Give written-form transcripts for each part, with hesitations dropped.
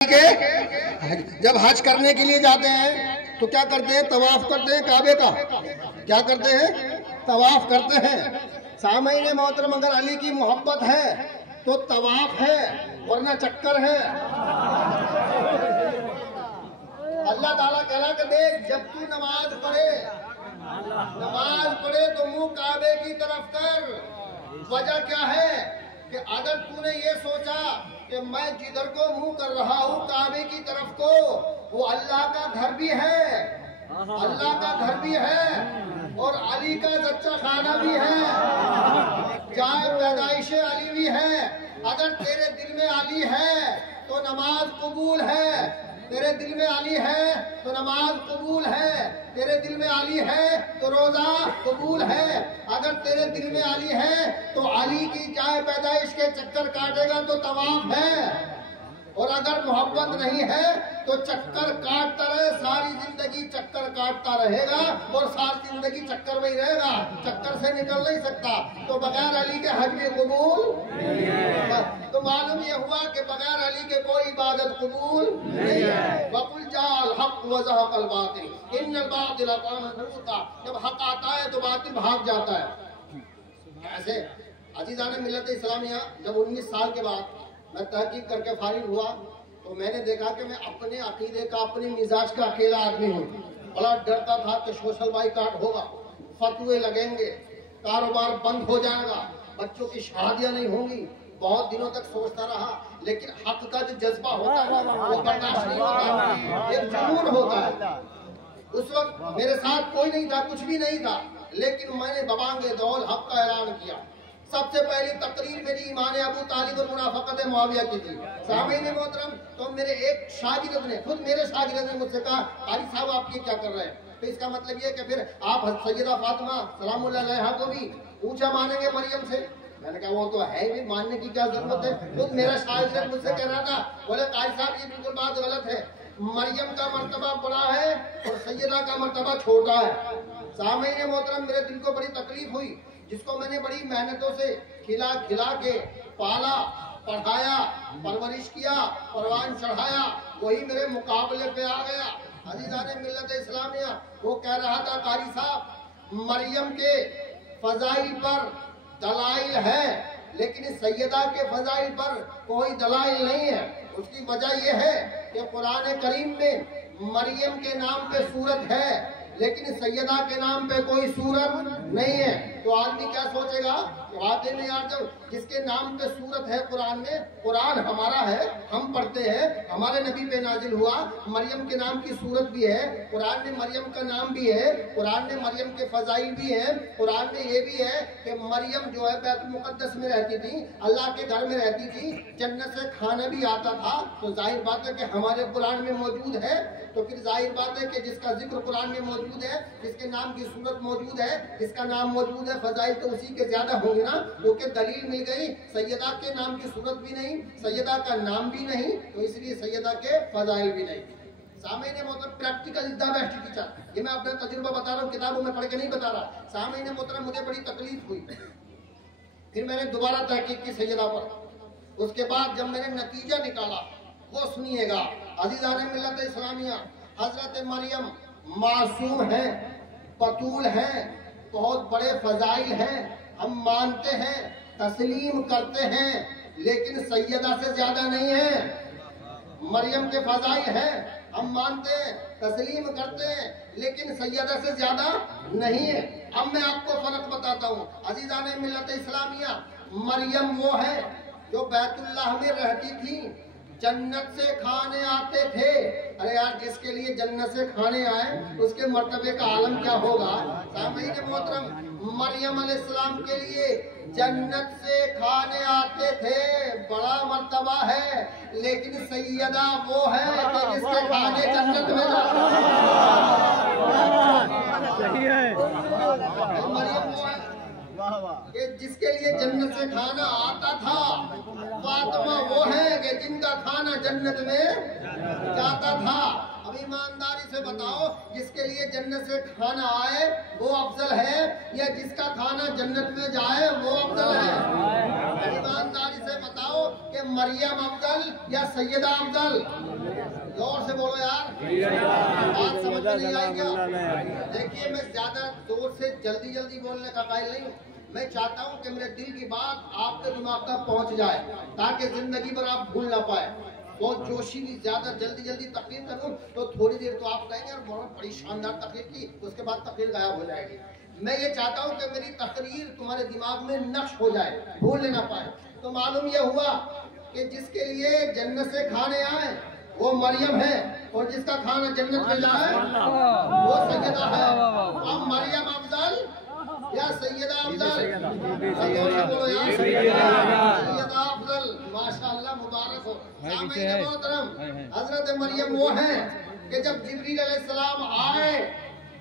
के जब हज करने के लिए जाते हैं तो क्या करते हैं? तवाफ करते हैं काबे का। क्या करते हैं? तवाफ करते हैं। सामईन मोहतरम, अगर अली की मोहब्बत है तो तवाफ है, वरना चक्कर है। अल्लाह ताला कहना कि देख, जब तू नमाज पढ़े तो मुंह काबे की तरफ कर। वजह क्या है कि अगर तूने ये सोचा कि मैं जिधर को मुंह कर रहा हूँ काबे की तरफ को, वो अल्लाह का घर भी है, अल्लाह का घर भी है और अली का सच्चा खाना भी है, जाए पैदाइश अली भी है। अगर तेरे दिल में अली है तो नमाज कबूल है, तेरे दिल में अली है तो नमाज कबूल है, तेरे दिल में अली है तो रोजा कबूल है। अगर तेरे दिल में अली है तो अली की जाए पैदाइश के चक्कर काटेगा तो तवाफ है। और अगर मोहब्बत नहीं है तो चक्कर काटता रहे, सारी जिंदगी चक्कर काटता रहेगा और सारी जिंदगी चक्कर में ही रहेगा, चक्कर से निकल नहीं सकता। तो बगैर अली के हज भी कबूल तो मालूम यह हुआ कि बगैर अली के कोई इबादत कबूल नहीं है। वकुल जाल हक वज़हक़ल बातिल इन्नल बातिल कान ज़हूक़ा। जब हक आता है तो बातिल भाग जाता है। ऐसे अज़ीज़ान मिल्लत इस्लामिया, जब 19 साल के बाद मैं तहकीक करके फारिग हुआ तो मैंने देखा कि मैं अपने अकीदे का, अपने मिजाज का अकेला आदमी हूँ। बड़ा डरता था कि सोशल बाइकाट होगा, फतवे लगेंगे, कारोबार बंद हो जाएगा, बच्चों की शादियां नहीं होंगी। बहुत दिनों तक सोचता रहा, लेकिन हक का जो जज्बा होता है वो बर्दाश्त नहीं होता, एक जुनून होता है। उस वक्त मेरे साथ कोई नहीं था, कुछ भी नहीं था, लेकिन मैंने बबांगे दौल हक का ऐलान किया। सबसे पहली तकरीर मेरी ईमान अबू तालिब और मुनाफकत मुआविया की थी। सामईन मोहतरम, तो मेरे एक शागिर्द ने, खुद मेरे शागिर्द ने मुझसे कहा, कारी साहब आप ये क्या कर रहे हैं? तो इसका मतलब ये कि फिर आप सैयदा फातिमा सलामुल्लाह अलैहा को भी ऊंचा मानेंगे मरियम से? मैंने कहा वो तो है भी, मानने की क्या जरूरत है। खुद मेरा शागिर्द मुझसे कह रहा था, बोले कारी साहब ये बिल्कुल बात गलत है, मरियम का मर्तबा बड़ा है और सैयदा का मर्तबा छोटा है। सामईन मोहतरम, मेरे दिल को बड़ी तकलीफ हुई, जिसको मैंने बड़ी मेहनतों से खिला के पाला, पढ़ाया, परवरिश किया, परवान चढ़ाया, वही मेरे मुकाबले पे आ गया। अज़ीज़ान मिल्लत इस्लामिया, वो कह रहा था, कारी साहब मरियम के फजाइल पर दलाइल है, लेकिन सैयदा के फजाइल पर कोई दलाइल नहीं है। उसकी वजह यह है कि कुरान करीम में मरियम के नाम पे सूरत है, लेकिन सैयदा के नाम पे कोई सूरत नहीं है। तो आदमी क्या सोचेगा, तो वाकई में यार, जब जिसके नाम पे सूरत है कुरान में, कुरान हमारा है, हम पढ़ते हैं, हमारे नबी पे नाजिल हुआ, मरियम के नाम की सूरत भी है, कुरान में मरियम का नाम भी है, कुरान में मरियम के फजाइल भी है, कुरान में ये भी है कि मरियम जो है बैतुल मुक़द्दस में रहती थी, अल्लाह के घर में रहती थी, जन्नत से खाना भी आता था। तो जाहिर बात है कि हमारे कुरान में मौजूद है, तो फिर जाहिर बात है कि जिसका जिक्र कुरान में मौजूद है, जिसके नाम की सूरत मौजूद है, जिसका नाम मौजूद है, फजाइल तो उसी के ज्यादा होंगे ना। क्योंकि दलील मिल गई, सैयदा के नाम की सूरत भी नहीं, सैयदा का नाम भी नहीं, तो इसलिए सैयदा के फजाइल भी नहीं। सामईन मोहतरम, practical is the best teacher, ये मैं अपना तजुर्बा बता रहा हूँ, किताबों में पढ़ के नहीं बता रहा। सामईन मोहतरम, मुझे बड़ी तकलीफ हुई, फिर मैंने दोबारा तहकीक की सैयदा पर। उसके बाद जब मैंने नतीजा निकाला वो सुनिएगा। अज़ीज़ान मिल्लत इस्लामिया, हजरत मरियम मासूम है, बतूल है, बहुत बड़े फजाइल हैं, हम मानते हैं, तस्लीम करते हैं, लेकिन सैयदा से ज्यादा नहीं है। मरियम के फजाइल हैं, हम मानते हैं, तस्लीम करते हैं, लेकिन सैयदा से ज्यादा नहीं है। अब मैं आपको फर्क बताता हूँ। अज़ीज़ान मिल्लत इस्लामिया, मरियम वो है जो बैतुल्लाह में रहती थी, जन्नत से खाने आते थे। अरे यार, जिसके लिए जन्नत से खाने आए उसके मर्तबे का आलम क्या होगा। सामईन मोहतरम, मरियम अलैहिस्सलाम के लिए जन्नत से खाने आते थे, बड़ा मर्तबा है, लेकिन सैयदा वो है कि जिसके खाने जन्नत में जाते हैं। मरियम वो है कि जिसके लिए जन्नत से खाना आता था, फातिमा वो है कि जिनका खाना जन्नत में जाता था। अब ईमानदारी से बताओ, जिसके लिए जन्नत से खाना आए वो अफजल है या जिसका खाना जन्नत में जाए वो अफजल है? ईमानदारी से बताओ कि मरियम अफजल या सैयदा अफजल? जोर से बोलो यार, बात समझ में नहीं आई क्या? देखिए, मैं ज्यादा जोर से जल्दी बोलने का कायल नहीं हूँ। मैं चाहता हूँ कि मेरे दिल की बात आपके दिमाग तक पहुँच जाए, ताकि जिंदगी भर आप भूल ना पाए। बहुत जोशीली ज्यादा जल्दी तकरीर करूँ तो थोड़ी देर तो आप कहेंगे यार बहुत बड़ी शानदार तकरीर की, उसके बाद तकरीर गायब हो जाएगी। मैं ये चाहता हूँ कि मेरी तकरीर तुम्हारे दिमाग में नक्श हो जाए, भूल ना पाए। तो मालूम यह हुआ कि जिसके लिए जन्नत से खाने आए वो मरियम है, और जिसका खाना जन्नत में जाए वो सैयदा है। अब मरियम अफजल या सैयदा अफजल? बोलो यार, सैयदा अफजल। माशाअल्लाह, मुबारक हो। सामईन मोहतरम, हजरत मरियम वो है कि जब जिब्रील अलैहिस्सलाम आए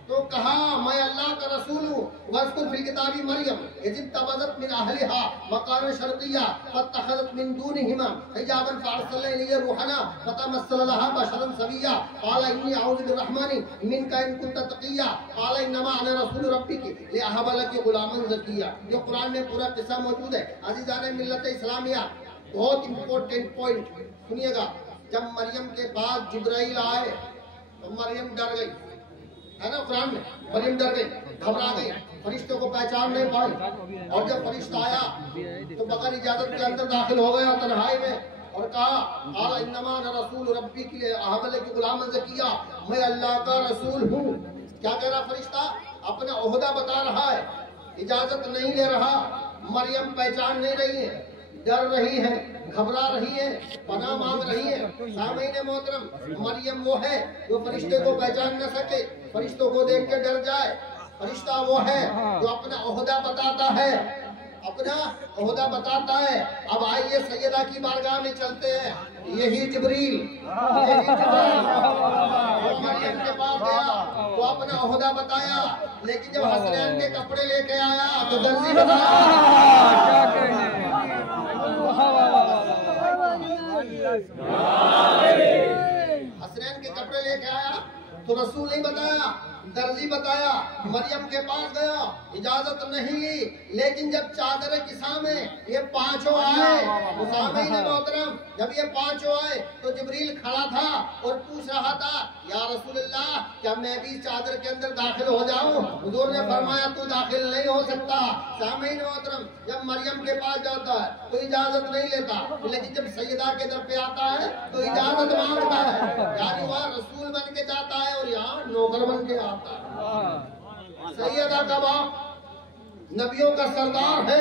तो कहा मैं अल्लाह का रसूल हूँ। वज़कुर फिल किताबी मरियम इज़ तबज़त मिन अहलिहा मकान शर्क़िया फत्तख़ज़त मिन दूनिहिमा हिजाबन फ़अरसलना इलैहा रूहना फ़तमस्सला लहा बशरन सविय्या क़ाल इन्नी अऊज़ु बिर्रहमानि मिनका इन कुन्त तक़िय्या क़ाल इन्नमा अना रसूलु रब्बिकी लिअहब लकी ग़ुलामन ज़किय्या। ये कुरान में पूरा किस्सा मौजूद है। अज़ीज़ाने मिल्लत इस्लामिया, बहुत इम्पोर्टेंट पॉइंट सुनिएगा। जब मरियम के पास जिब्राइल आए तो मरियम डर गई, है ना? कुरान में मरियम डर गई, घबरा गई, फरिश्तों को पहचान नहीं पाई। और जब फरिश्ता आया तो बगैर इजाजत के अंदर दाखिल हो गया तन्हाई में और कहा क़ाल इन्नमा अना रसूल रब्बी के लिए अहमल की गुलामन ज़किया, मैं अल्लाह का रसूल हूँ। क्या कह रहा फरिश्ता? अपना ओहदा बता रहा है, इजाजत नहीं ले रहा। मरियम पहचान नहीं रही है, डर रही है, घबरा रही है, पनाह मांग रही है। सामईन मोहतरम, मरियम वो है जो फरिश्ते को पहचान न सके, फरिश्तों को देख के डर जाए। फरिश्ता वो है जो अपना ओहदा बताता है, अपना ओहदा बताता है। अब आइए सैयदा की बारगाह में चलते हैं। यही जिब्रील मरियम के पास गया तो अपना ओहदा बताया, लेकिन जब हसनैन के कपड़े लेके आया तो दर्जी बताया। हसनैन के कपड़े लेके आया तो रसूल नहीं बताया, दर्जी बताया। मरियम के पास गया, इजाजत नहीं ली, लेकिन जब चादर किसा में ये पांचों आए तो सामईन मोहतरम, जब ये पांचों आए तो जिब्रील खड़ा था और पूछ रहा था या रसूलल्लाह क्या मैं भी चादर के अंदर दाखिल हो जाऊं? हुजूर ने फरमाया तू दाखिल नहीं हो सकता। सामईन मोहतरम, जब मरियम के पास जाता है तो इजाजत नहीं लेता, लेकिन जब सैयदा के दर पे आता है तो इजाजत मांगता है। यानी वह रसूल बन के जाता है और यहाँ नौकर बन के आता है। सैयदा का बाप नबियों का सरदार है,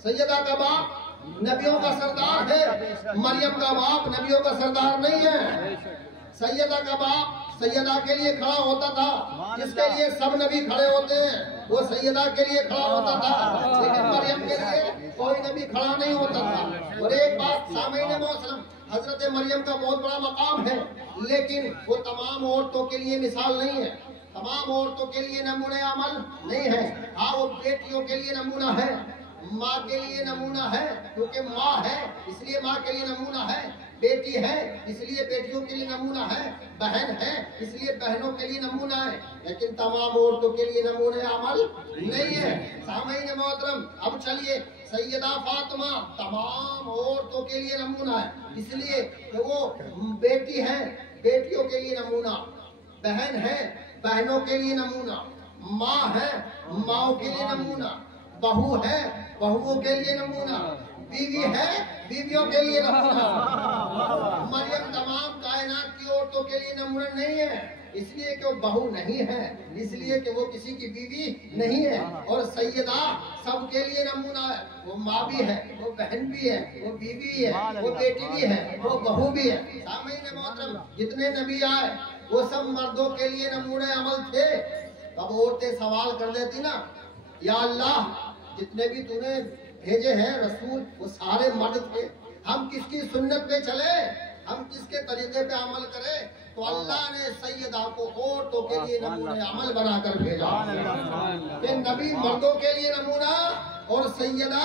सैयदा का बाप नबियों का सरदार है। मरियम का बाप नबियों का सरदार नहीं है। सैयदा का बाप सैयदा के लिए खड़ा होता था, जिसके लिए सब नबी खड़े होते हैं वो सैयदा के लिए खड़ा होता था, लेकिन मरियम के लिए कोई नबी खड़ा नहीं होता था। और एक बात सामईन मोहतरम, हजरत मरियम का बहुत बड़ा मकाम है, लेकिन वो तमाम औरतों के लिए मिसाल नहीं है, तमाम औरतों के लिए नमूने अमल नहीं है। हाँ, वो बेटियों के लिए नमूना है, माँ के लिए नमूना है, क्योंकि माँ है इसलिए माँ के लिए नमूना है, बेटी है इसलिए बेटियों के लिए नमूना है, बहन है इसलिए बहनों के लिए नमूना है, लेकिन तमाम औरतों के लिए नमूने अमल नहीं है। सामईन मोहतरम, अब चलिए, सैयदा फातिमा तमाम औरतों के लिए नमूना है, इसलिए कि वो बेटी है, बेटियों के लिए नमूना, बहन है, बहनों के लिए नमूना, माँ है, माओ के लिए नमूना, बहू है, बहुओं के लिए नमूना, बीवी है, बीवियों के लिए नमूना। मरियम तमाम कायनात की औरतों के लिए नमूना नहीं है, इसलिए कि वो बहू नहीं है, इसलिए कि वो किसी की बीवी नहीं है। और सैयदा सबके लिए नमूना है, वो माँ भी है, वो बहन भी है, वो बीवी भी है, वो बेटी भी है, वो बहू भी है। सामईन मोहतरम, जितने नबी आए वो सब मर्दों के लिए नमूने अमल थे। तब औरतें सवाल कर देती ना, या अल्लाह जितने भी तूने भेजे हैं रसूल वो सारे मर्द थे, हम किसकी सुन्नत पे चले, हम किसके तरीके पे अमल करे तो अल्लाह ने सैयदा को औरतों के लिए नमूने अमल बनाकर भेजा कि नबी मर्दों के लिए नमूना और सैयदा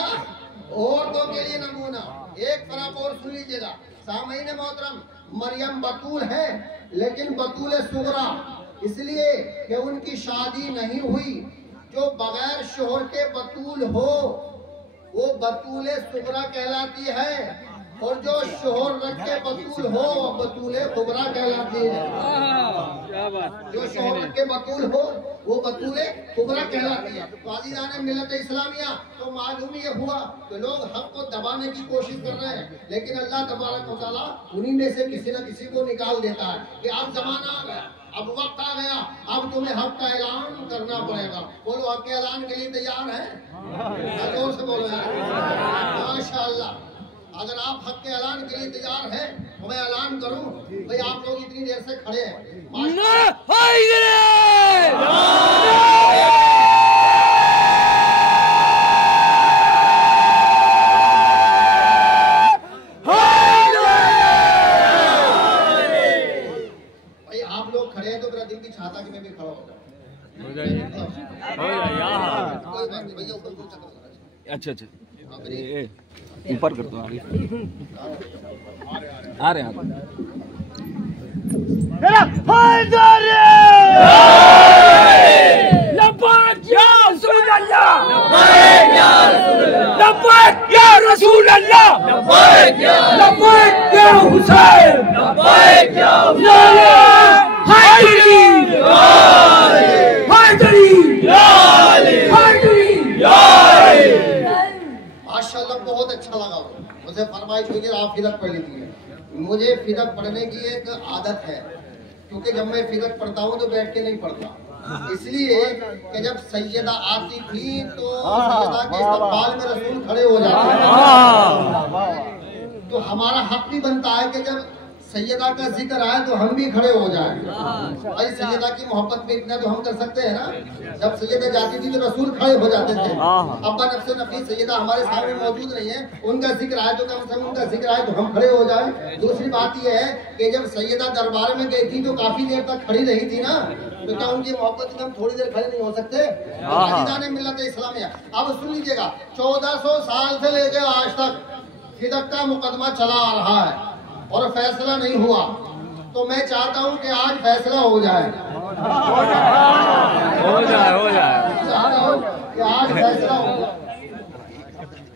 औरतों के लिए नमूना। एक तरफ और सुन लीजिएगा, सामईन मोहतरम, मरियम बतूल है लेकिन बतूल सुगरा, इसलिए कि उनकी शादी नहीं हुई। जो बगैर शोहर के बतूल हो वो बतूल सुगरा कहलाती है, और जो शोहर रख के बतूल हो वो बतूल कुबरा कहलाती है। जो शोहर रख के बतूल हो वो बतूल कुबरा कहलाती है। तो आज़ीज़ान मिल्लत इस्लामिया, तो मालूम ये हुआ कि लोग हक को दबाने की कोशिश कर रहे हैं, लेकिन अल्लाह तबारक व तआला उन्हीं में से किसी न किसी को निकाल देता है कि अब जमाना आ गया, अब वक्त आ गया, अब तुम्हें हक का ऐलान करना पड़ेगा। बोलो, हक के ऐलान के लिए तैयार है? जोर से बोलो यार, माशाअल्लाह। अगर आप हक के ऐलान के लिए तैयार हैं तो मैं ऐलान करूं, भाई आप लोग इतनी देर से खड़े हैं, भाई आप लोग खड़े हैं तो मेरा दिल की चाहता कि मैं भी खड़ा हो जाऊं। कोई बात नहीं भैया, ऊपर को चक्कर। अच्छा अच्छा, ऊपर कर दो, आ रहे हैं। माशाअल्लाह, बहुत अच्छा लगा। मुझे फरमाइश हुई कि आप फिदक पढ़ लीजिए। मुझे फिदक पढ़ने की एक आदत है, क्योंकि जब मैं फिदक पढ़ता हूँ तो बैठ के नहीं पढ़ता, इसलिए कि जब सैयदा आती थी तो सैयदा के इस्तकबाल में रसूल खड़े हो जाते हैं। तो हमारा हक भी बनता है कि जब सैयदा का जिक्र आए तो हम भी खड़े हो जाएं। भाई सैयदा की मोहब्बत में इतना तो हम कर सकते हैं ना। जब सैयदा जाती थी तो रसूल खड़े हो जाते थे। अब्बा नफ्से नफीस सैयदा हमारे सामने मौजूद नहीं है, उनका जिक्र आए तो कम से कम उनका जिक्र आए तो हम खड़े हो जाएं। दूसरी बात यह है कि जब सैयदा दरबार में गई थी तो काफी देर तक खड़ी रही थी ना, तो क्या उनकी मोहब्बत में हम थोड़ी देर खड़े नहीं हो सकते? आज़ीज़ान मिल्लत इस्लामिया, अब सुन लीजिएगा, 1400 साल से लेकर आज तक फिदक का मुकदमा चला आ रहा है और फैसला नहीं हुआ। तो मैं चाहता हूं कि आज फैसला हो जाए, चाहता हूं कि आज फैसला हो जाए।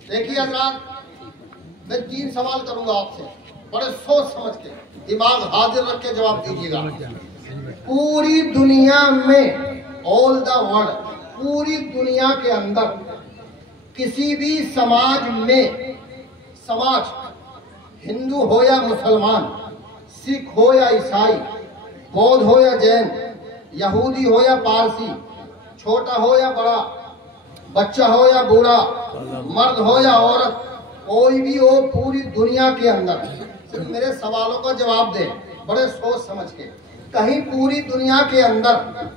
देखिए हज़रात, मैं 3 सवाल करूंगा आपसे, बड़े सोच समझ के, दिमाग हाजिर रख के जवाब दीजिएगा। पूरी दुनिया में, ऑल द वर्ल्ड, पूरी दुनिया के अंदर किसी भी समाज में, समाज हिंदू हो या मुसलमान, सिख हो या ईसाई, बौद्ध हो या जैन, यहूदी हो या पारसी, छोटा हो या बड़ा, बच्चा हो या बूढ़ा, मर्द हो या औरत, कोई भी हो पूरी दुनिया के अंदर, सिर्फ मेरे सवालों का जवाब दे बड़े सोच समझ के। कहीं पूरी दुनिया के अंदर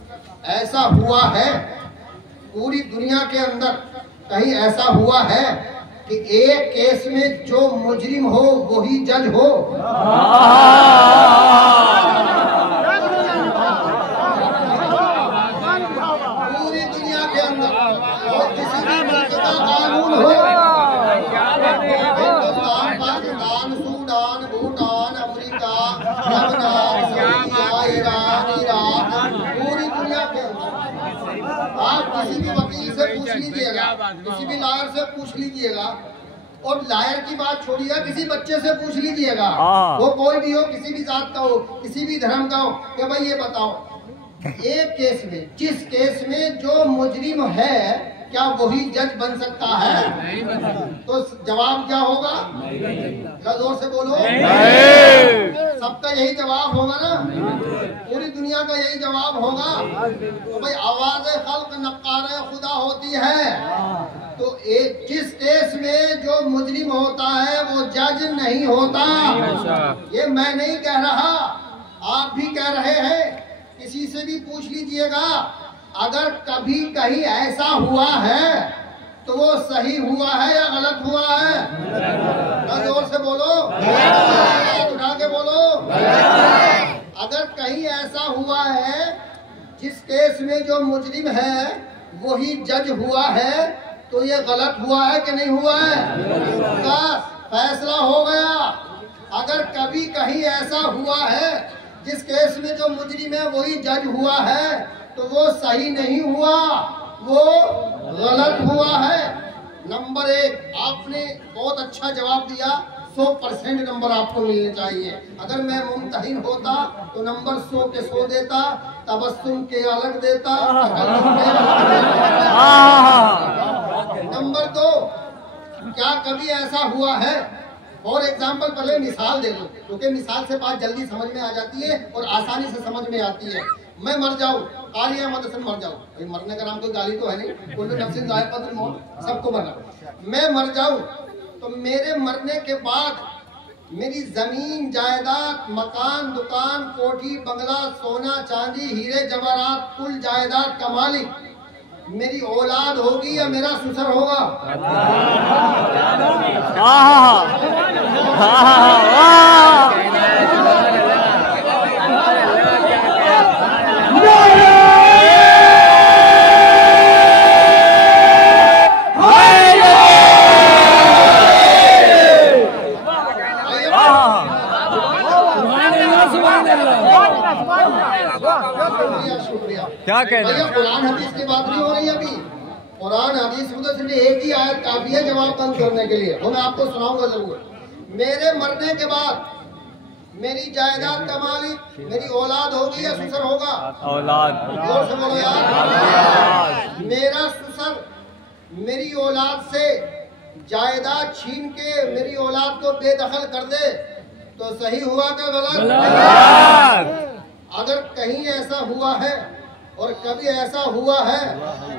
ऐसा हुआ है, पूरी दुनिया के अंदर कहीं ऐसा हुआ है कि एक केस में जो मुजरिम हो वही जज हो? पूरी दुनिया के अंदर और किसी भी मुल्क का कानून हो, Hindustan, Pakistan, Sudan, Bhutan, America, Lebanon, Syria, Iran, Iraq, पूरी दुनिया के अंदर आप किसी भी वकील से पूछ लीजिएगा, किसी भी लॉयर से पूछ लीजिएगा, और लायर की बात छोड़िएगा, किसी बच्चे से पूछ लीजिएगा, वो कोई भी हो, किसी भी जात का हो, किसी भी धर्म का हो, कि भाई ये बताओ, एक केस में, जिस केस में जो मुजरिम है क्या वही जज बन सकता है? तो जवाब क्या होगा? जोर से बोलो। सबका यही जवाब होगा ना, पूरी दुनिया का यही जवाब होगा। तो भाई आवाज़ खल्क नक्कारे खुदा होती है, तो एक जिस केस में जो मुजरिम होता है वो जज नहीं होता। ये मैं नहीं कह रहा, आप भी कह रहे हैं, किसी से भी पूछ लीजिएगा। अगर कभी कहीं ऐसा हुआ है तो वो सही हुआ है या गलत हुआ है? जोर से बोलो, उठा के बोलो। अगर कहीं ऐसा हुआ है जिस केस में जो मुजरिम है वही जज हुआ है तो ये गलत हुआ है कि नहीं हुआ है? का फैसला हो गया। अगर कभी कहीं ऐसा हुआ है जिस केस में जो मुजरिम है वही जज हुआ है तो वो सही नहीं हुआ, वो गलत हुआ है। नंबर 1, आपने बहुत अच्छा जवाब दिया, 100% नंबर आपको मिलने चाहिए। अगर मैं मुमतहिन होता तो नंबर 100 के 100 देता, तबस्सुम के अलग देता, नंबर 2, क्या कभी ऐसा हुआ है, फॉर एग्जाम्पल पहले मिसाल दे दो क्योंकि मिसाल से बात जल्दी समझ में आ जाती है और आसानी से समझ में आती है। मैं मर जाऊं, कालिया मदसन मर जाऊं, मरने का नाम कोई गाली तो है नहीं, कुल्लू नफ्सिन ज़ाइक़ातुल मौत, सबको मरना। मैं मर जाऊं तो मेरे मरने के बाद मेरी जमीन जायदाद, मकान, दुकान, कोठी, बंगला, सोना चांदी, हीरे जवाहरात, कुल जायदाद का मालिक मेरी औलाद होगी या मेरा ससुर होगा? क्या कह रहे हैं? कुरान हदीस की बात नहीं हो रही अभी। कुरान हदीस में तो सिर्फ एक ही आयत काफी है जवाब बंद करने के लिए, वो मैं आपको सुनाऊंगा जरूर। मेरे मरने के बाद मेरी जायदाद का मालिक मेरी औलाद होगी या ससुर होगा? औलाद। जोर से बोलो यार। मेरा ससुर मेरी औलाद से जायदाद छीन के मेरी औलाद को बेदखल कर दे तो सही हुआ क्या गलत? अगर कहीं ऐसा हुआ है और कभी ऐसा हुआ है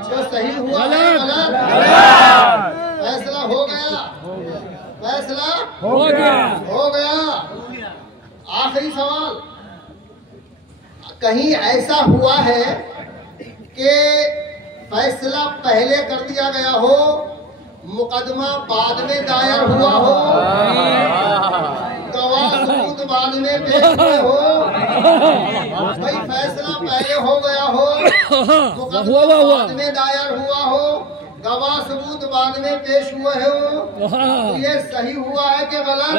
जो सही हुआ है गलत? फैसला हो गया, फैसला हो गया। आखिरी सवाल, कहीं ऐसा हुआ है कि फैसला पहले कर दिया गया हो, मुकदमा बाद में दायर हुआ हो, गवाह सबूत बाद में पेश हुए हो, भाई फैसला पहले हो गया हो, मुकदमा बाद में दायर हुआ हो, गवाह सबूत बाद में पेश हुए हो, तो ये सही हुआ है कि गलत?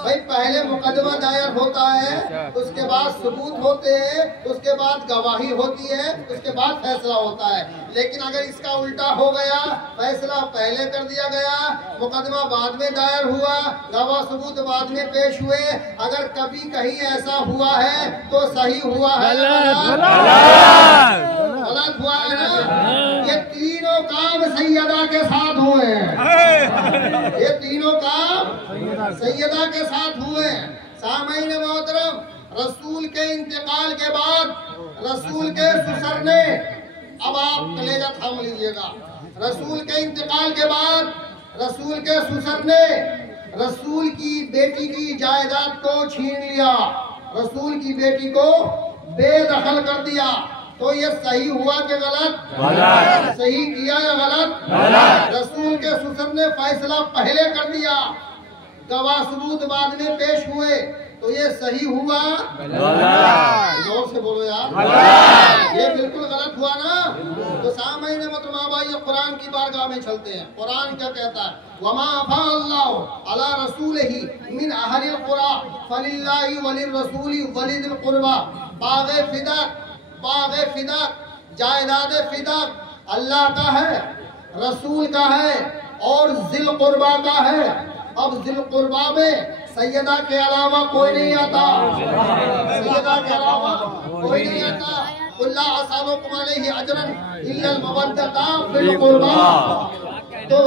भाई पहले मुकदमा दायर होता है, उसके बाद सबूत होते हैं, उसके बाद गवाही होती है, उसके बाद फैसला होता है। लेकिन अगर इसका उल्टा हो गया, फैसला पहले कर दिया गया, मुकदमा बाद में दायर हुआ, गवाह सबूत बाद में पेश हुए, अगर कभी कहीं ऐसा हुआ है तो सही हुआ है गलत हुआ है ना? ये तीनों काम सैयदा के साथ हुए हैं, ये तीनों काम सैयदा के साथ हुए हैं। सामईन मोहतरम, रसूल के इंतकाल के बाद रसूल के ससुर ने, अब आप कलेजा थाम लीजिएगा, रसूल के इंतकाल के बाद रसूल के ससुर ने रसूल की बेटी की जायदाद को छीन लिया, रसूल की बेटी को बेदखल कर दिया, तो ये सही हुआ कि गलत? सही किया या गलत? रसूल के ससुर ने फैसला पहले कर दिया, गवाह सबूत बाद में पेश हुए, तो ये सही हुआ? जोर से बोलो यार, ये बिल्कुल गलत हुआ ना। तो सामईन मोहतरम भाई कुरान की बारगाह में चलते हैं। कुरान क्या कहता है? वमा अफा अल्लाहु अला रसूलिही मिन अहलिल कुरा फलिल्लाहि वलिर्रसूली वलिदिल कुर्बा। बाग़े फिदा, जायदाद फिदा अल्लाह का है, रसूल का है और जिल कुर्बा का है। अब जिल कुर्बा में सैयदा के अलावा कोई नहीं आता, सैयदा के अलावा कोई नहीं आता। कुल्ला असालुकुम अलैहि अजरन इल्लल मवद्दता फिल कुर्बा। तो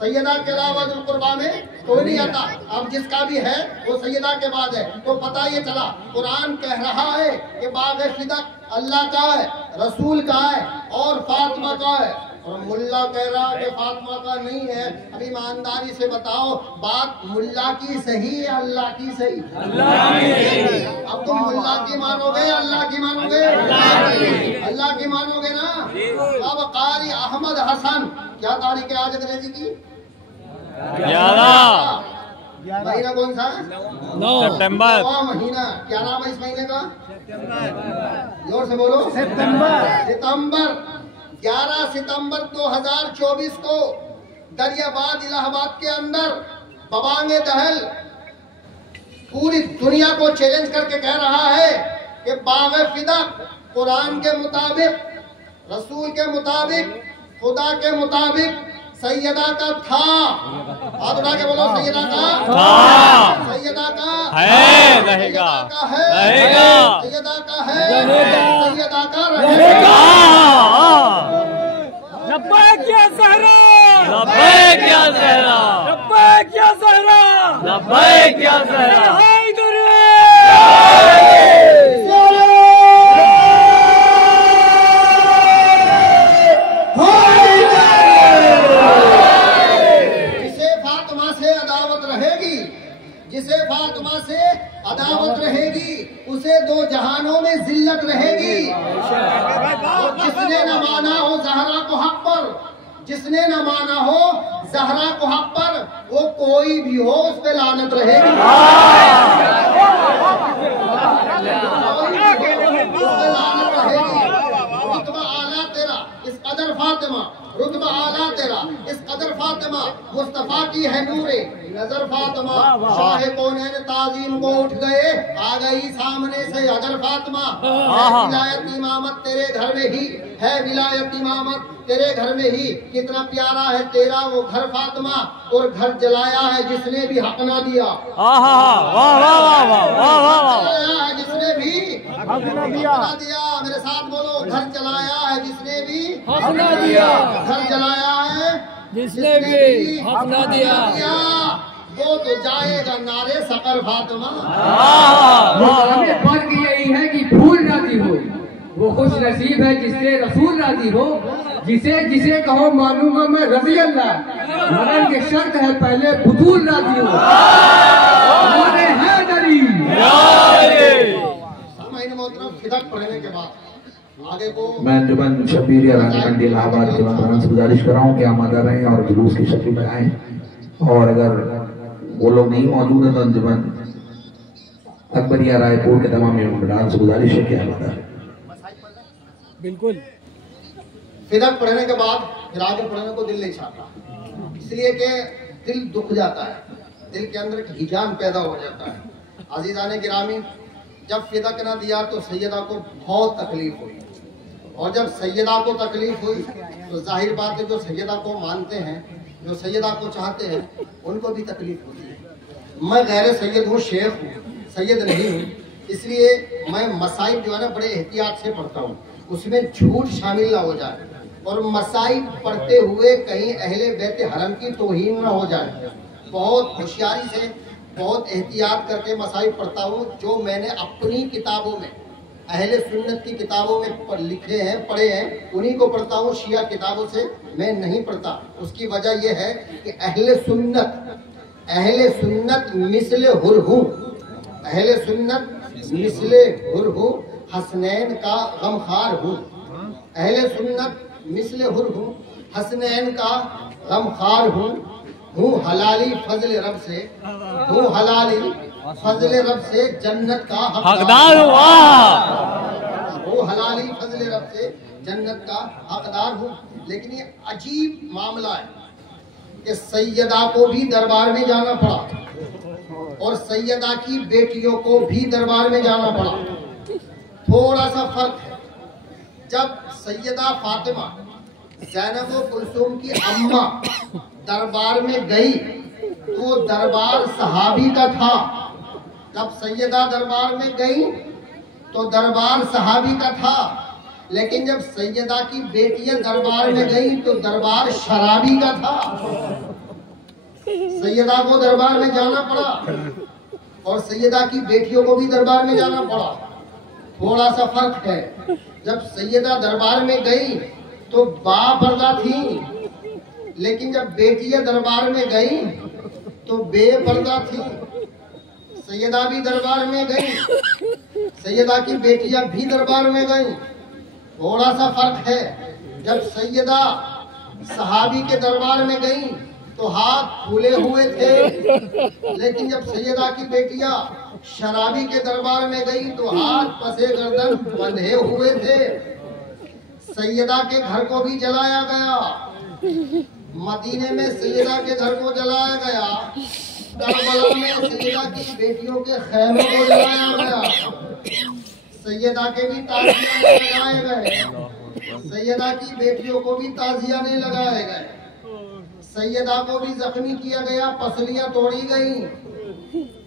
सैयदा के अलावा जिल कुर्बा में कोई नहीं आता। अब जिसका भी है वो सैयदा के बाद है। तो पता ये चला, कुरान कह रहा है कि बाग़ फिदा अल्लाह का है, रसूल का है और फातिमा का है, और मुल्ला कह रहा है कि फातिमा का नहीं है। अब ईमानदारी से बताओ, बात मुल्ला की सही है अल्लाह की सही? अब तुम मुल्ला की मानोगे अल्लाह की मानोगे? अल्लाह की मानोगे ना। अब कारी अहमद हसन, क्या तारीख है आज अंग्रेजी की? महीना कौन सा? 9 सितंबर। 9वां महीना। क्या नाम है इस महीने का? जोर से बोलो। सितंबर। 11 सितंबर 2024 को दरियाबाद इलाहाबाद के अंदर बवांगे दहल पूरी दुनिया को चैलेंज करके कह रहा है कि बाग़े फिदा कुरान के मुताबिक, रसूल के मुताबिक, खुदा के मुताबिक सैयदा का था। हाथ उठा के बोलो, सैयदा का था, सैयदा का है, रहेगा, रहेगा, सैयदा का है, सैयदा का रहेगा। लब्बैक या ज़हरा, लब्बैक या ज़हरा, लब्बैक या ज़हरा, लब्बैक या ज़हरा। जिसे फातिमा से अदावत रहेगी उसे दो जहानों में जिल्लत रहेगी। और जिसने न माना हो ज़हरा को हक पर, जिसने न माना हो ज़हरा को हक पर, वो कोई भी हो उस पे लानत रहेगी। रुतबा आला तेरा इस कदर फातिमा, रुतबा आला तेरा इस कदर फातिमा, मुस्तफा की है नूरे नजर फातिमा। शाह कौनैन ताजीम को उठ गए, आ गई सामने से अगर फातिमा। विलायत इमामत तेरे घर में ही है, विलायत इमामत तेरे घर में ही। कितना प्यारा है तेरा वो घर फातिमा, और घर जलाया है जिसने भी हक ना दिया। जलाया है जिसने भी हक ना दिया। मेरे साथ बोलो, घर जलाया है जिसने भी हक ना दिया। घर जलाया है जिसने भी हक ना दिया, वो तो जाएगा नारे सकर फातिमा। फर्क यही है कि फूल राजी हो, वो खुश नसीब है जिससे रसूल राजी हो। जिसे जिसे कहो मालूम है मैं रज़ी अल्लाह, मगर की शर्त है पहले फुतूल राजी हो। हमारे है दलील। फिदक पढ़ने के बाद आगे को मैं जुबान शबीर या रानी मंडी इलाहाबाद के वहाँ से गुजारिश कर रहा हूँ कि हम आगे रहें और जुलूस की शक्ल में आए। और अगर वो लोग नहीं मौजूद है तो जुबान अकबरिया रायपुर के तमाम इमाम से गुजारिश है कि हम आगे बिल्कुल। फिदक पढ़ने के बाद फिर आगे पढ़ने को दिल नहीं चाहता, इसलिए कि दिल दुख जाता है, दिल के अंदर एक हिजान पैदा हो जाता है। अजीज़ाने गिरामी, जब फिदक ना दिया तो सैयदा को बहुत तकलीफ हुई, और जब सैयदा को तकलीफ हुई तो जाहिर बात है जो सैयदा को मानते हैं, जो सैयदा को चाहते हैं, उनको भी तकलीफ होती है। मैं गैर सैयद हूँ, शेख हूँ, सैयद नहीं हूँ, इसलिए मैं मसाइब जो है ना बड़े एहतियात से पढ़ता हूँ, उसमें झूठ शामिल ना हो जाए, और मसाइब पढ़ते हुए कहीं अहले बैत हरम की तौहीन ना हो जाए। बहुत होशियारी से, बहुत एहतियात करके मसाइब पढ़ता हूँ, जो मैंने अपनी किताबों में, अहले सुन्नत की किताबों में लिखे हैं, पढ़े हैं, उन्हीं को पढ़ता हूँ। शिया किताबों से मैं नहीं पढ़ता। उसकी वजह यह है कि अहले सुन्नत मिसले हुर हूँ, अहले सुन्नत मिसले हुर हूँ, हसनैन का गमखार हूँ। अहले सुन्नत मिसले हुर हूँ, हसनैन का गमखार हूँ हलाली फजल रब से, हूँ हलाली फजल रब से जन्नत का हकदार हूँ, हलाली फजल रब से जन्नत का हकदार हूँ। लेकिन ये अजीब मामला है कि सैयदा को भी दरबार में जाना पड़ा, और सैयदा की बेटियों को भी दरबार में जाना पड़ा। थोड़ा सा फर्क है। जब सैयदा फातिमा ज़ैनब कुलसूम की अम्मा दरबार में गई तो दरबार सहाबी का था। जब सैयदा दरबार में गई तो दरबार सहाबी का था, लेकिन जब सैयदा की बेटियां दरबार में गई तो दरबार शराबी का था। सैयदा को दरबार में जाना पड़ा, और सैयदा की बेटियों को भी दरबार में जाना पड़ा। थोड़ा सा फर्क है। जब सैयदा दरबार में गई तो बापर्दा थी, लेकिन जब बेटियां दरबार में गई तो बेपर्दा थी। सैयदा भी दरबार में गई, सैयदा की बेटियां भी दरबार में गई। थोड़ा सा फर्क है। जब सैयदा सहाबी के दरबार में गई तो हाथ फूले हुए थे, लेकिन जब सैयदा की बेटियां शराबी के दरबार में गई तो हाथ पसे गर्दन बंधे हुए थे। सैयदा के घर को भी जलाया गया, मदीने में सैयदा के घर को जलाया गया, करबला में सैयदा की बेटियों के खैमों को जलाया गया। सैयदा के भी ताजियाने लगाए गए, सैयदा की बेटियों को भी ताजियाने लगाए गए, सैयदा को भी जख्मी किया गया, पसलियां तोड़ी गई।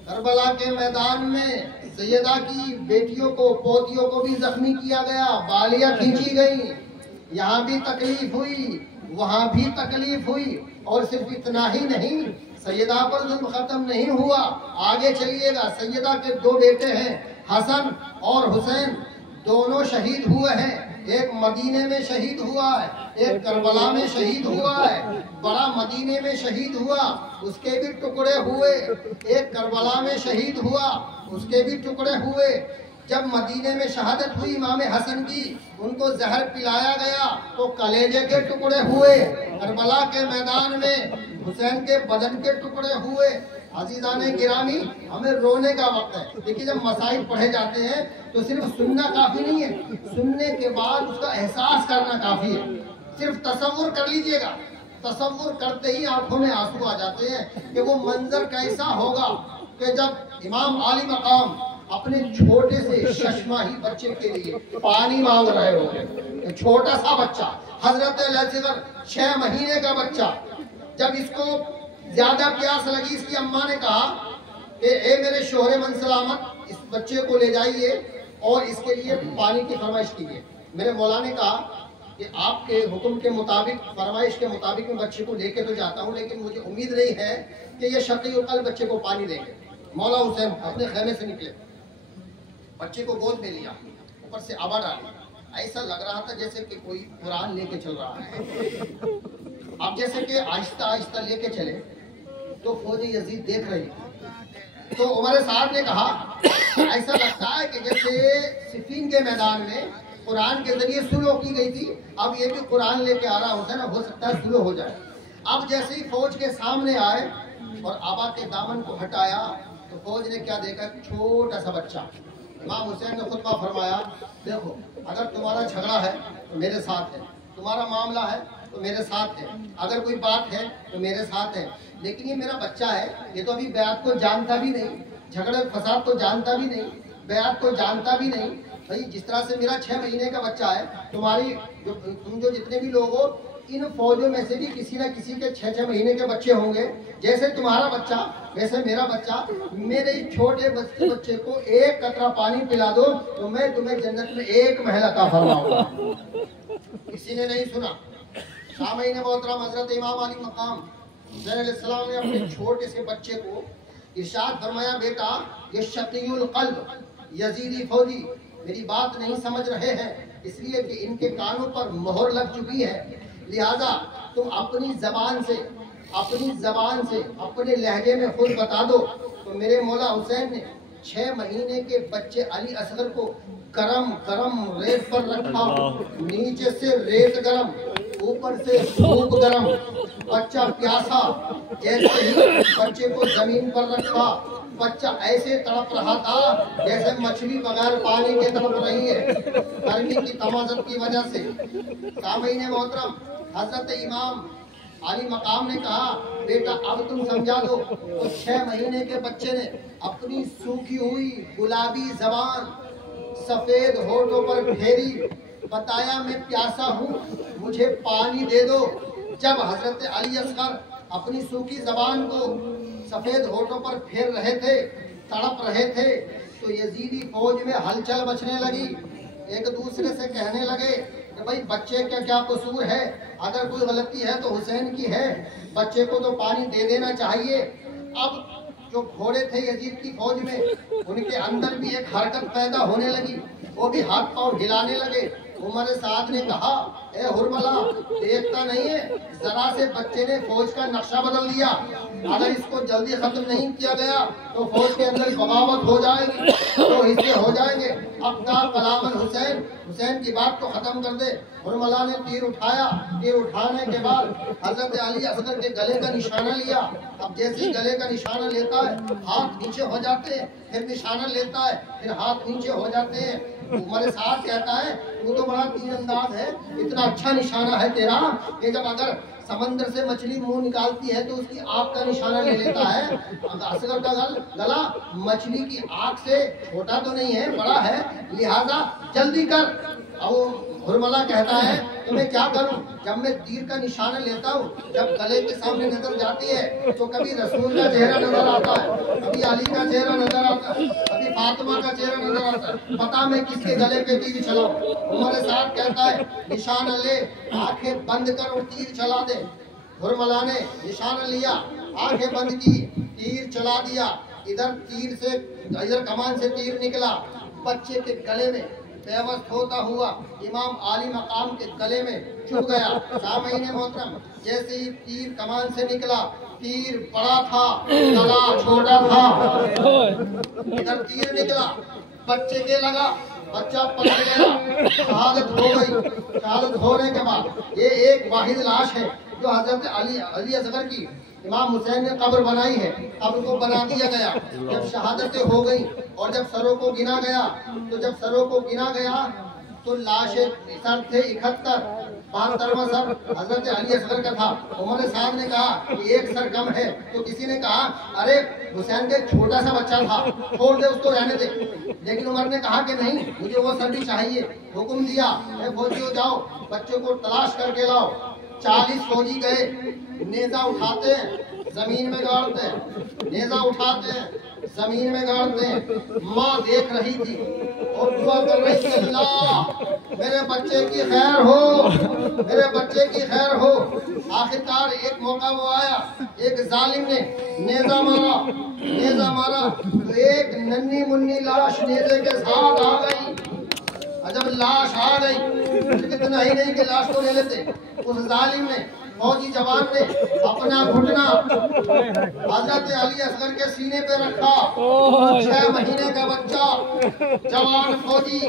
करबला के मैदान में सैयदा की बेटियों को, पोतियों को भी जख्मी किया गया, बालियां खींची गई। यहाँ भी तकलीफ हुई, वहाँ भी तकलीफ हुई। और सिर्फ इतना ही नहीं, सैयदा पर जुल्म खत्म नहीं हुआ, आगे चलिएगा। सैयदा के 2 बेटे हैं, हसन और हुसैन, दोनों शहीद हुए हैं। एक मदीने में शहीद हुआ है, एक करबला में शहीद हुआ है। बड़ा मदीने में शहीद हुआ, उसके भी टुकड़े हुए। एक करबला में शहीद हुआ, उसके भी टुकड़े हुए। जब मदीने में शहादत हुई इमाम हसन की, उनको जहर पिलाया गया तो कलेजे के टुकड़े हुए। करबला के मैदान में हुसैन के बदन के टुकड़े हुए। अजीजाने गिरामी, हमें रोने का वक्त है। देखिए, जब मसाइल पढ़े जाते हैं तो सिर्फ सुनना काफी नहीं है, सुनने के बाद उसका एहसास करना काफी है। सिर्फ तसव्वुर कर लीजिएगा, तसव्वुर करते ही आंखों में आंसू आ जाते हैं कि वो मंजर कैसा होगा कि जब इमाम आली मकाम अपने छोटे से शशमाही बच्चे के लिए पानी मांग रहे होंगे। छोटा सा बच्चा, हजरत 6 महीने का बच्चा, जब इसको ज्यादा प्यास लगी, इसकी अम्मा ने कहा कि ए मेरे शोहरे मन सलामत, इस बच्चे को ले जाइए और इसके लिए पानी की फरमाइश कीजिए। मेरे मौला ने कहा कि आपके हुक्म के मुताबिक, फरमाइश के मुताबिक मैं बच्चे को लेके तो जाता हूँ, लेकिन मुझे उम्मीद नहीं है कि ये शकीउल कल्ब बच्चे को पानी देंगे। मौला हुसैन अपने खेमे से निकले, बच्चे को गोद में लिया, ऊपर से आवा डाली। ऐसा लग रहा था जैसे कि कोई कुरान लेके चल रहा है। अब जैसे कि आहिस्ता आहिस्ता लेके चले तो फौजी यजीद देख रही, तो उमर साहब ने कहा ऐसा लगता है कि जैसे सिफीन के मैदान में कुरान के जरिए सुलह की गई थी, अब ये भी कुरान लेके आ रहा होता है ना, हो सकता है सुलह हो जाए। अब जैसे ही फौज के सामने आए और आबा के दामन को हटाया तो फौज ने क्या देखा, छोटा सा बच्चा। इमाम हुसैन ने खुतबा फरमाया, देखो अगर तुम्हारा झगड़ा है तो मेरे साथ है, तुम्हारा मामला है तो मेरे साथ है, अगर कोई बात है तो मेरे साथ है, लेकिन ये मेरा बच्चा है, ये तो अभी बैत को जानता भी नहीं, झगड़े फसाद को जानता भी नहीं, बैत को जानता भी नहीं। भाई जिस तरह से मेरा 6 महीने का बच्चा है, तुम जो जितने भी लोग हो, इन फौजों में से भी किसी न किसी के 6-6 महीने के बच्चे होंगे। जैसे तुम्हारा बच्चा वैसे मेरा बच्चा, मेरे छोटे बच्चे को एक कतरा पानी पिला दो तो मैं तुम्हें जन्नत में 1 महल अता फरमाऊंगा। किसी ने नहीं सुना। सामईन मोहतरम हजरत इमाम अली मकाम हुसैन अलैहिस्सलाम ने अपने छोटे से बच्चे को इरशाद फरमाया, बेटा ये शकीउल कल्ब यजीदी फौजी मेरी बात नहीं समझ रहे हैं, इसलिए कि इनके कानों पर मोहर लग चुकी है, लिहाजा तुम अपनी जबान से अपने लहजे में खुद बता दो। तो मेरे मौला हुसैन ने 6 महीने के बच्चे अली असगर को गरम रेत पर रखा, नीचे से रेत गरम, ऊपर से सूप गरम। बच्चा प्यासा, जैसे ही बच्चे को जमीन पर रखा, बच्चा ऐसे तड़प रहा था जैसे मछली बगैर पानी के तड़प रही है, गर्मी की तमाज़त की वजह से। सामईन मोहतरम हजरत इमाम अली मकाम ने कहा, बेटा अब तुम समझा दो। तो 6 महीने के बच्चे ने अपनी सूखी हुई गुलाबी जबान सफेद होठों पर फेरी, बताया मैं प्यासा हूँ, मुझे पानी दे दो। जब हजरत अली असगर अपनी सूखी जबान को सफेद होठों पर फेर रहे थे, तड़प रहे थे, तो यजीदी फौज में हलचल मचने लगी। एक दूसरे से कहने लगे कि भाई बच्चे का क्या कसूर है, अगर कोई गलती है तो हुसैन की है, बच्चे को तो पानी दे देना चाहिए। अब जो घोड़े थे यजीद की फौज में, उनके अंदर भी एक हरकत पैदा होने लगी, वो भी हाथ पांव हिलाने लगे। उमर साद ने कहा, ए हुरमला देखता नहीं है, जरा से बच्चे ने फौज का नक्शा बदल दिया। अगर इसको जल्दी खत्म नहीं किया गया तो फौज के अंदर बगावत हो जाएगी, तो हिस्से हो जाएंगे। अब का कलाम हुसैन, हुसैन की बात को खत्म कर दे। हुरमला ने तीर उठाया, तीर उठाने के बाद हजरत अली असगर के गले का निशाना लिया। अब जैसे ही गले का निशाना लेता है हाथ नीचे हो जाते हैं, फिर निशाना लेता है फिर हाथ नीचे हो जाते हैं। उमर साहब कहता है तू तो बड़ा तीरंदाज है, इतना अच्छा निशाना है तेरा कि जब अगर समंदर से मछली मुंह निकालती है तो उसकी आँख का निशाना ले लेता है। असगर का गला मछली की आँख से छोटा तो नहीं है, बड़ा है, लिहाजा जल्दी कर। अब हुरमला कहता है तो मैं क्या करूं, जब मैं तीर का निशाना लेता हूं, जब गले के सामने नजर जाती है तो कभी रसूल का चेहरा नजर आता है, कभी अली का चेहरा नजर आता है, कभी फातिमा का चेहरा नजर आता है, पता मैं किसके गले पे तीर चलाऊं। उमर साहब कहता है निशाना ले, आंखें बंद कर और तीर चला दे। हुरमला ने निशाना लिया, आंखें बंद की, तीर चला दिया। इधर तीर से, इधर कमान से तीर निकला, बच्चे के गले में बेवस्त होता हुआ इमाम आली मकाम के गले में चुभ गया। सामईन मोहतरम, जैसे ही तीर कमान से निकला, तीर बड़ा था, गला छोटा था। इधर तीर निकला, बच्चे के लगा, बच्चा पकड़ गया, शहादत हो गई। शहादत होने के बाद ये एक वाहिद लाश है जो हजरत अली असगर की इमाम हुसैन ने कब्र बनाई है, कब्र को बना दिया गया। जब शहादतें हो गई और जब सरों को गिना गया, तो जब सरों को गिना गया तो लाशें सर थे 71, 72वां सर हजरत अली असगर का था। उमर साहब ने कहा कि एक सर कम है, तो किसी ने कहा अरे हुसैन का छोटा सा बच्चा था, छोड़ दे उसको, रहने दे। लेकिन उमर ने कहा कि नहीं, मुझे वो सर भी चाहिए। हुक्म दिया फौजियों जाओ बच्चों को तलाश करके लाओ। 40 फौजी गए, नेजा उठाते हैं जमीन में गाड़ते हैं, नेजा उठाते हैं जमीन में गाड़ते हैं। माँ देख रही थी और दुआ कर रही थी, अल्लाह मेरे बच्चे की खैर हो, मेरे बच्चे की खैर हो। आखिरकार एक मौका वो आया, एक जालिम ने नेजा मारा, नेजा मारा तो एक नन्ही मुन्नी लाश नेजे के साथ आ गई। जब लाश आ गई, इतना ही नहीं कि लाश को ले लेते, उस जालिम ने, फौजी जवान ने अपना घुटना हजरत अली असगर के सीने पे रखा। 6 महीने का बच्चा, जवान फौजी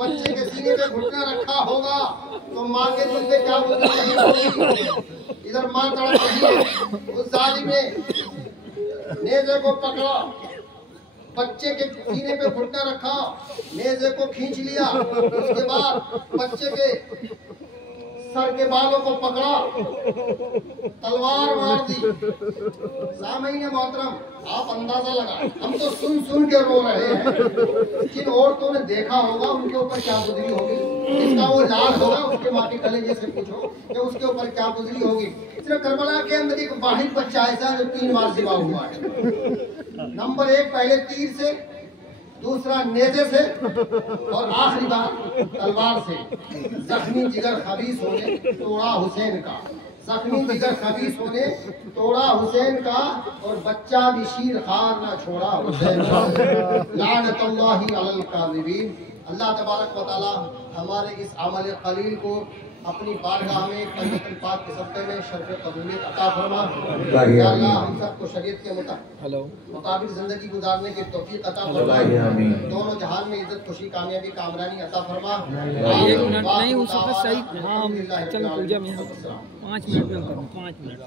बच्चे के सीने पे घुटना रखा होगा तो माँ के दिल पे क्या गुजर होगी। इधर माँ तड़प रही है, उस जालिम ने नेज़े को पकड़ा, बच्चे के सीने पे घुटना रखा, नेज़े को खींच लिया, उसके बाद बच्चे के सर के बालों को पकड़ा, तलवार मार दी। सामईन मोहतरम, आप अंदाजा लगा, हम तो सुन सुन के रो रहे हैं, जिन औरतों ने देखा होगा उनके ऊपर क्या गुजरी होगी, जिसका वो लाल होगा उसके माँ के कलेजे से पूछो कि उसके ऊपर क्या गुजरी होगी। सिर्फ करबला के अंदर एक वाहिद बच्चा ऐसा जो 3 बार जिबा हुआ है। नंबर 1 पहले तीर से, दूसरा नेज़े से और आखिरी बार तलवार से। जख्मी जिगर खबीस होने तोड़ा हुसैन का, जख्मी जिगर खबीस होने तोड़ा हुसैन का, और बच्चा भी शीर खार ना छोड़ा हुसैन का। लानतुल्लाहि अलल काज़िबीन। अल्लाह तबारक व तआला हमारे इस अमल कलील को अपनी बारगाह में पंजतन पाक के सत्ते में शर्फ कबूलियत अता फरमा। या अल्लाह हम सबको शरीयत के मुताबिक जिंदगी गुजारने की तौफीक अता फरमा। दोनों जहान में इज्जत, खुशी, कामयाबी, कामरानी अता फरमा। 1 मिनट नहीं हो सकता सही। हाँ, चलो पूजा में 5 मिनट में 5 मिनट